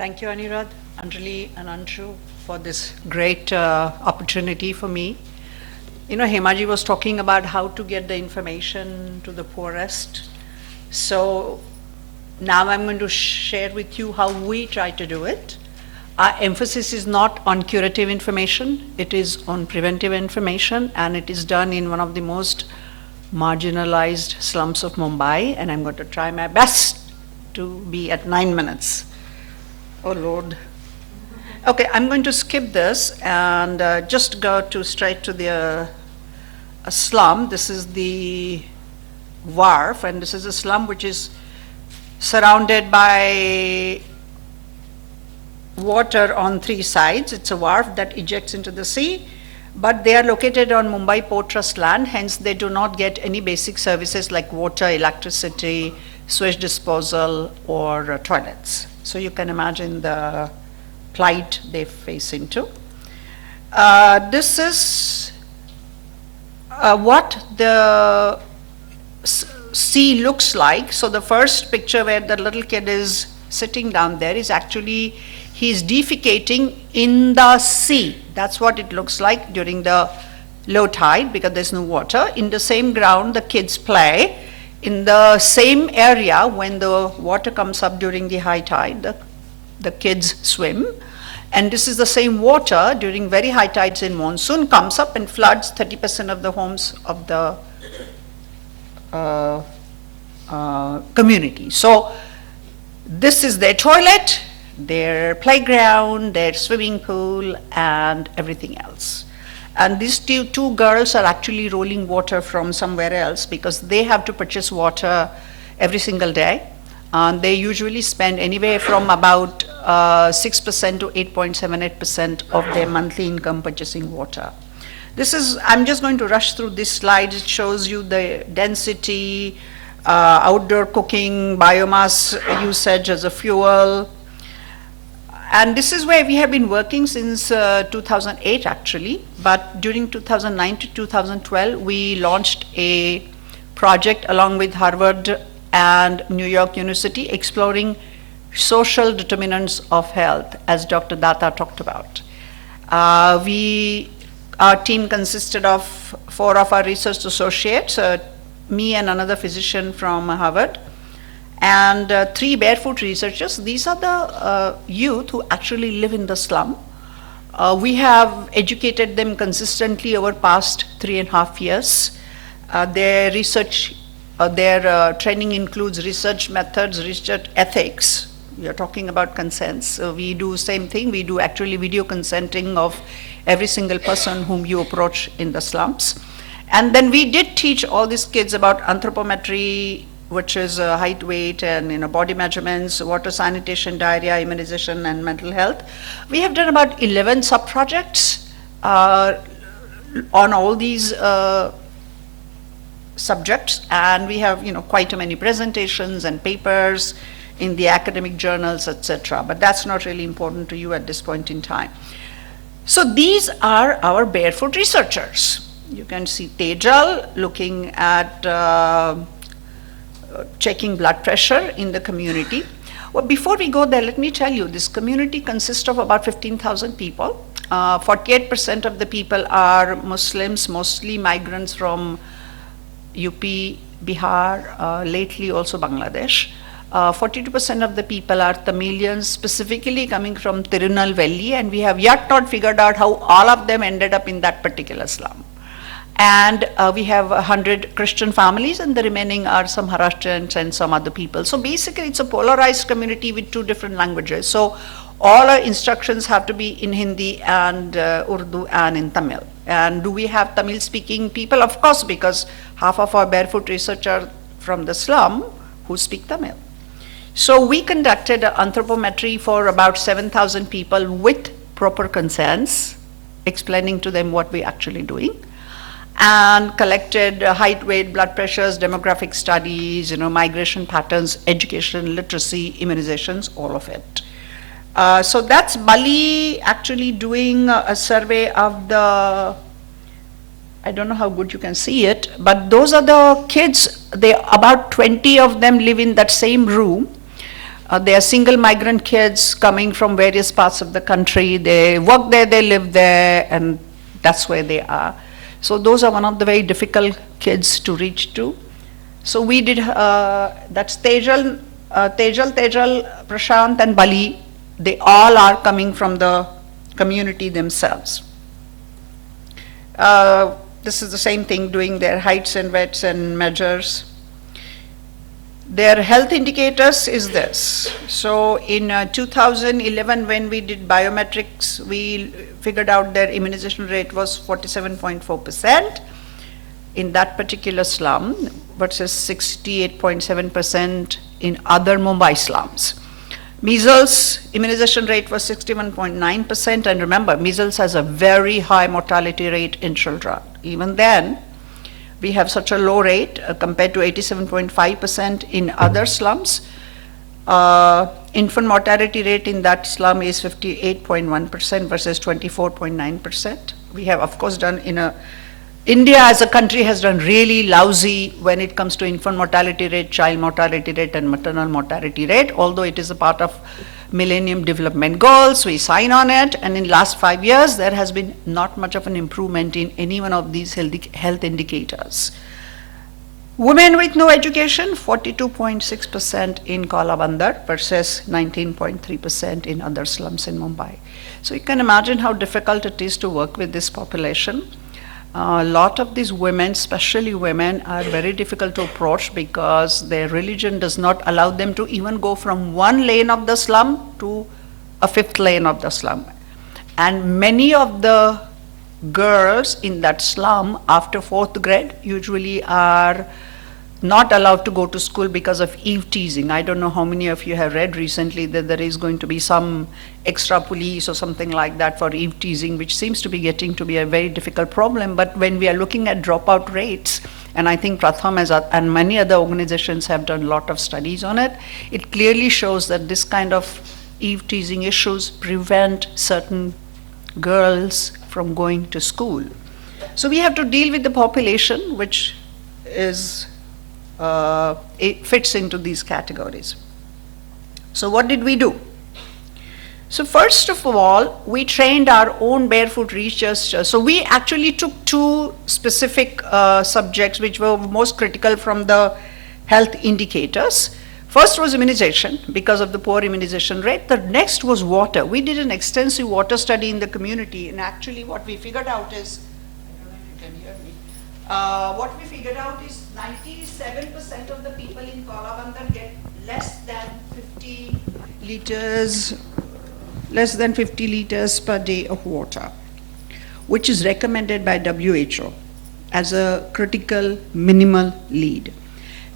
Thank you, Anirudh, Anjali, and Anshu for this great opportunity for me. You know, Hemaji was talking about how to get the information to the poorest. So now I'm going to share with you how we try to do it. Our emphasis is not on curative information, it is on preventive information, and it is done in one of the most marginalized slums of Mumbai, and I'm going to try my best to be at 9 minutes. Oh Lord. Okay, I'm going to skip this and just go straight to the slum. This is the wharf, and this is a slum which is surrounded by water on 3 sides. It's a wharf that ejects into the sea, but they are located on Mumbai Port Trust land, hence they do not get any basic services like water, electricity, sewage disposal, or toilets. So you can imagine the plight they face into. This is what the sea looks like. So the first picture where the little kid is sitting down there is actually, he's defecating in the sea. That's what it looks like during the low tide because there's no water. In the same ground, the kids play. In the same area, when the water comes up during the high tide, the kids swim. And this is the same water during very high tides in monsoon, comes up and floods 30% of the homes of the community. So this is their toilet, their playground, their swimming pool, and everything else. And these two girls are actually rolling water from somewhere else because they have to purchase water every single day. They usually spend anywhere from about 6% to 8.78% of their monthly income purchasing water. This is, I'm just going to rush through this slide. It shows you the density, outdoor cooking, biomass usage as a fuel. And this is where we have been working since 2008 actually, but during 2009 to 2012, we launched a project along with Harvard and New York University exploring social determinants of health, as Dr. Datta talked about. Our team consisted of 4 of our research associates, me and another physician from Harvard, and 3 Barefoot researchers. These are the youth who actually live in the slum. We have educated them consistently over past 3.5 years. Their research, their training includes research methods, research ethics. We are talking about consents. So we do same thing. We do actually video consenting of every single person whom you approach in the slums. And then we did teach all these kids about anthropometry, which is height, weight, and body measurements, water sanitation, diarrhea, immunization, and mental health. We have done about 11 sub-projects on all these subjects, and we have quite many presentations and papers in the academic journals, etc. But that's not really important to you at this point in time. So these are our Barefoot researchers. You can see Tejal looking at checking blood pressure in the community. Well, before we go there, let me tell you, this community consists of about 15,000 people. 48% of the people are Muslims, mostly migrants from UP, Bihar, lately also Bangladesh. 42% of the people are Tamilians, specifically coming from Tirunelveli, and we have yet not figured out how all of them ended up in that particular slum. And we have 100 Christian families, and the remaining are some Maharashtrians and some other people. So basically, it's a polarized community with 2 different languages. So all our instructions have to be in Hindi and Urdu and in Tamil. And do we have Tamil-speaking people? Of course, because half of our Barefoot researchers are from the slum who speak Tamil. So we conducted an anthropometry for about 7,000 people with proper consents, explaining to them what we're actually doing, and collected height, weight, blood pressures, demographic studies, migration patterns, education, literacy, immunizations, all of it. So that's Bali actually doing a survey of the, I don't know how good you can see it, but those are the kids. About 20 of them live in that same room. They are single migrant kids coming from various parts of the country. They work there, they live there, and that's where they are. So those are one of the very difficult kids to reach to. So we did, that's Tejal, Prashant, and Bali. They all are coming from the community themselves. This is the same thing, doing their heights and weights and measures. Their health indicators is this. So in 2011, when we did biometrics, we figured out their immunization rate was 47.4% in that particular slum versus 68.7% in other Mumbai slums. Measles immunization rate was 61.9%, and remember, measles has a very high mortality rate in children. Even then, we have such a low rate compared to 87.5% in other slums. Infant mortality rate in that slum is 58.1% versus 24.9%. We have, of course, done India as a country has done really lousy when it comes to infant mortality rate, child mortality rate, and maternal mortality rate, although it is a part of Millennium Development Goals. We sign on it, and in last 5 years, there has been not much of an improvement in any one of these health indicators. Women with no education, 42.6% in Kaula Bandar versus 19.3% in other slums in Mumbai. So you can imagine how difficult it is to work with this population. A lot of these women, especially women, are very difficult to approach because their religion does not allow them to even go from one lane of the slum to a fifth lane of the slum. And many of the girls in that slum after 4th grade usually are not allowed to go to school because of eve teasing. I don't know how many of you have read recently that there is going to be some extra police or something like that for eve teasing, which seems to be getting to be a very difficult problem. But when we are looking at dropout rates, and I think Pratham and many other organizations have done a lot of studies on it, it clearly shows that this kind of eve teasing issues prevent certain girls from going to school. So we have to deal with the population, which is it fits into these categories. So what did we do? So first of all, we trained our own Barefoot Researchers. So we actually took two specific subjects which were most critical from the health indicators. First was immunization because of the poor immunization rate. The next was water. We did an extensive water study in the community, and actually what we figured out is, I don't know if you can hear me, what we figured out is 97% of the people in Kaula Bandar get less than 50 liters per day of water, which is recommended by WHO as a critical minimal lead.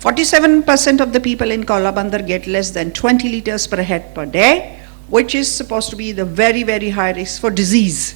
47% of the people in Kaula Bandar get less than 20 liters per head per day, which is supposed to be the very, very high risk for disease.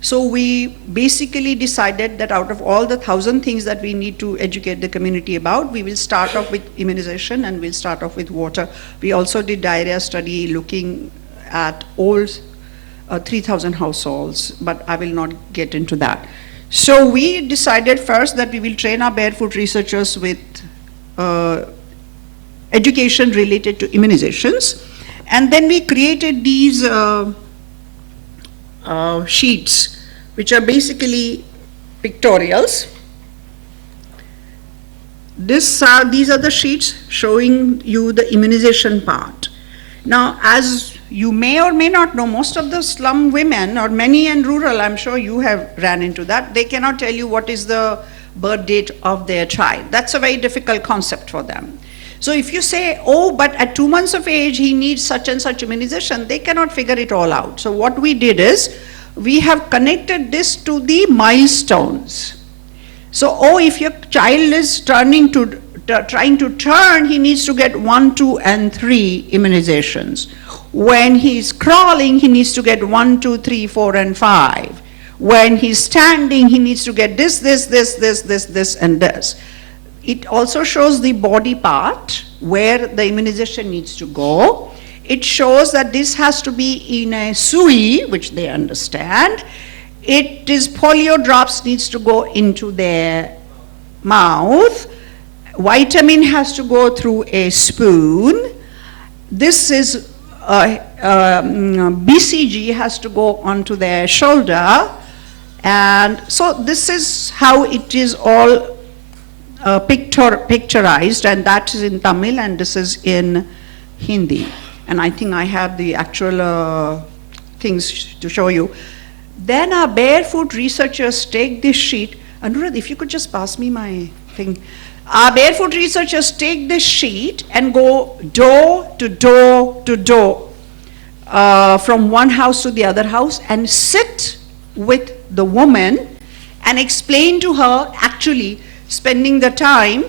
So we basically decided that out of all the 1,000 things that we need to educate the community about, we will start off with immunization and we'll start off with water. We also did diarrhea study looking at all 3,000 households, but I will not get into that. So we decided first that we will train our Barefoot researchers with education related to immunizations, and then we created these sheets, which are basically pictorials. These are the sheets showing you the immunization part. Now, as you may or may not know, most of the slum women, or many in rural, I'm sure you have ran into that, they cannot tell you what is the birth date of their child. That's a very difficult concept for them. So if you say, oh, but at 2 months of age, he needs such and such immunization, they cannot figure it all out. So what we did is, we have connected this to the milestones. So, oh, if your child is trying to turn, he needs to get 1, 2, and 3 immunizations. When he's crawling, he needs to get 1, 2, 3, 4, and 5. When he's standing, he needs to get this, and this. It also shows the body part where the immunization needs to go. It shows that this has to be in a suey, which they understand. It is polio drops needs to go into their mouth. Vitamin has to go through a spoon. this is BCG has to go onto their shoulder, and so this is how it is all picturized, and that is in Tamil and this is in Hindi. And I think I have the actual things to show you. Then our Barefoot researchers take this sheet. Anurad, if you could just pass me my thing. Our Barefoot researchers take this sheet and go door to door to door from one house to the other house and sit with the woman and explain to her, actually spending the time,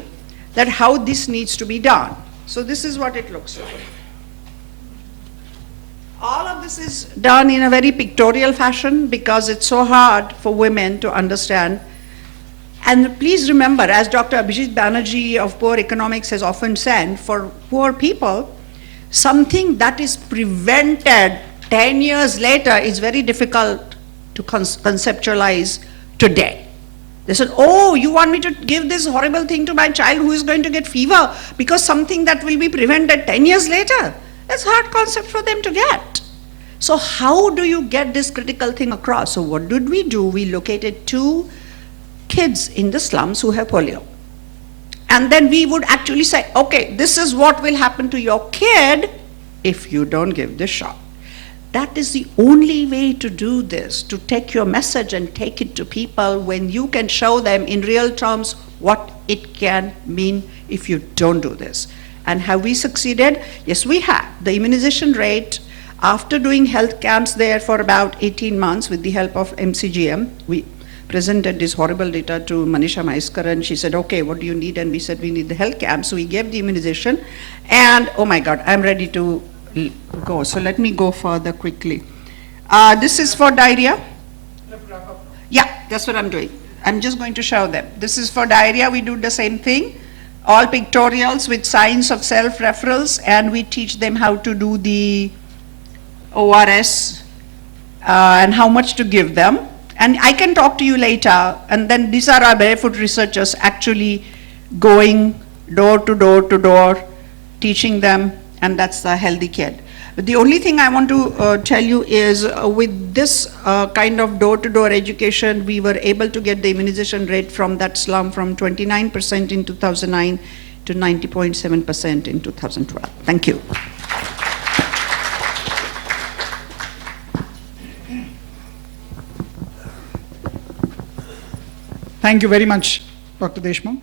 that how this needs to be done. So this is what it looks like. All of this is done in a very pictorial fashion because it's so hard for women to understand. And please remember, as Dr. Abhijit Banerjee of Poor Economics has often said, for poor people, something that is prevented 10 years later is very difficult to conceptualize today. They said, oh, you want me to give this horrible thing to my child who is going to get fever because something that will be prevented 10 years later? That's a hard concept for them to get. So how do you get this critical thing across? So what did we do? We located 2 kids in the slums who have polio. And then we would actually say, okay, this is what will happen to your kid if you don't give this shot. That is the only way to do this, to take your message and take it to people when you can show them in real terms what it can mean if you don't do this. And have we succeeded? Yes, we have. The immunization rate, after doing health camps there for about 18 months with the help of MCGM, we presented this horrible data to Manisha Maiskar, and she said, okay, what do you need? And we said, we need the health camp. So we gave the immunization, and oh my God, I'm ready to go. So let me go further quickly. This is for diarrhea. Yeah, that's what I'm doing. I'm just going to show them. This is for diarrhea. We do the same thing. All pictorials with signs of self-referrals, and we teach them how to do the ORS and how much to give them. And I can talk to you later, and then these are our Barefoot researchers actually going door to door to door, teaching them, and that's the healthy kid. But the only thing I want to tell you is with this kind of door-to-door education, we were able to get the immunization rate from that slum from 29% in 2009 to 90.7% in 2012. Thank you. Thank you very much, Dr. Deshmukh.